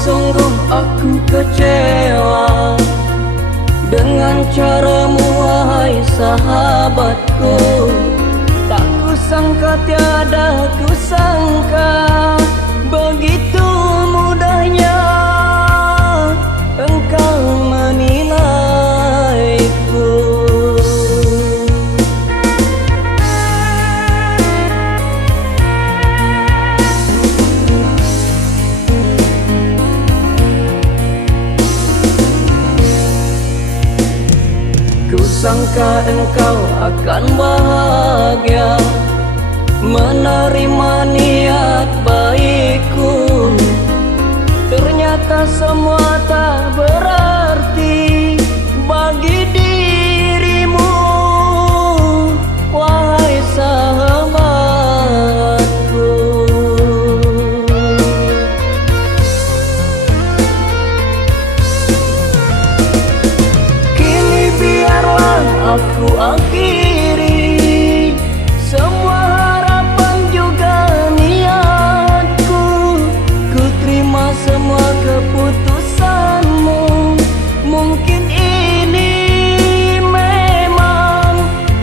sungguh aku kecewa dengan caramu wahai sahabatku. Tak kusangka, tiada kusangka, begitu mudahnya engkau menilaiku. Kusangka engkau akan bahagia menerima niat baikku. Ternyata semua tak berarti bagi dirimu, wahai sahabatku. Kini biarlah aku akhiri semua harapan juga niatku. Ku terima semua keputusanmu. Mungkin ini memang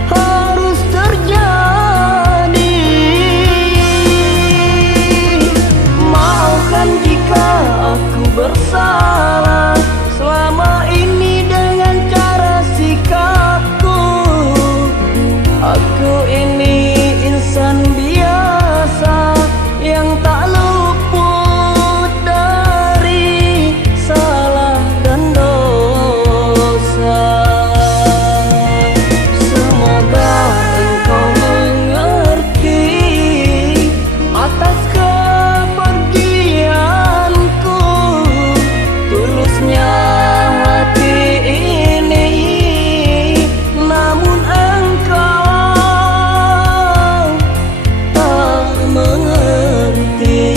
harus terjadi. Maafkan jika aku bersalah selama ini dengan cara sikapku. Aku ini insan biasa yang tak luput dari salah dan dosa. Semoga engkau mengerti atas kepergianku. Tulusnya hati ini, namun engkau tak mengerti.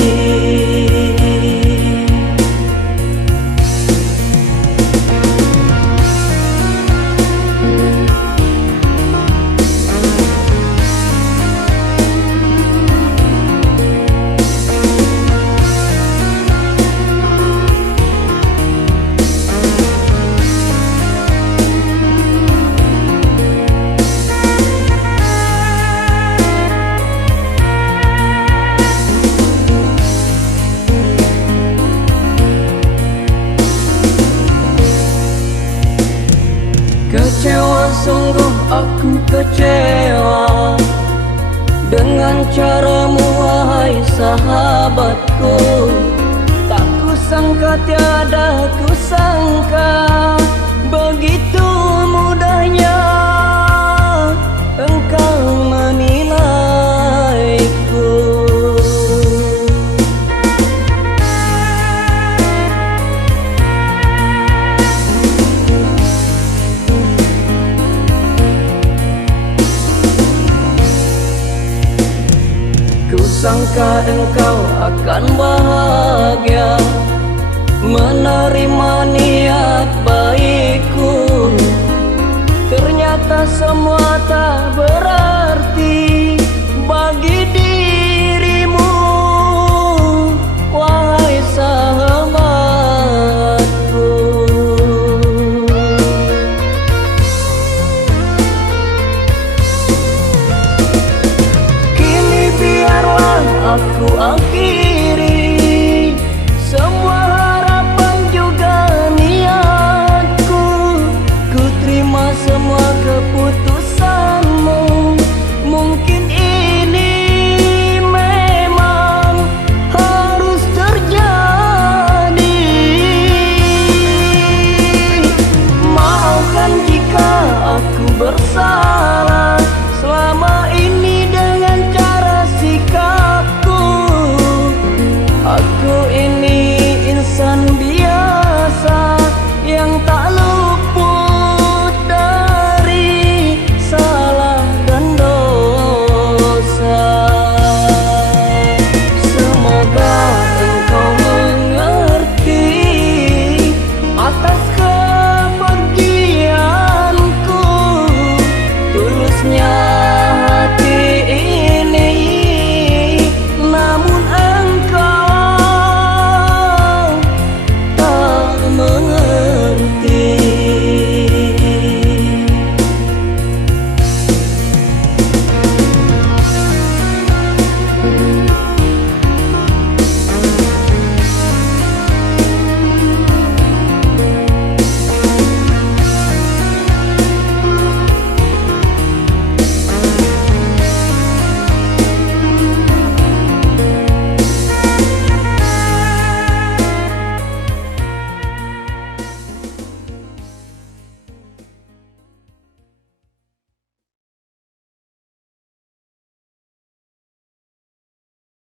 Kecewa, sungguh aku kecewa dengan caramu wahai sahabatku. Tak kusangka, tiada kusangka, begitu mudahnya engkau menilaiku. Kusangka engkau akan bahagia menerima niat baikku. Ternyata semua tak berarti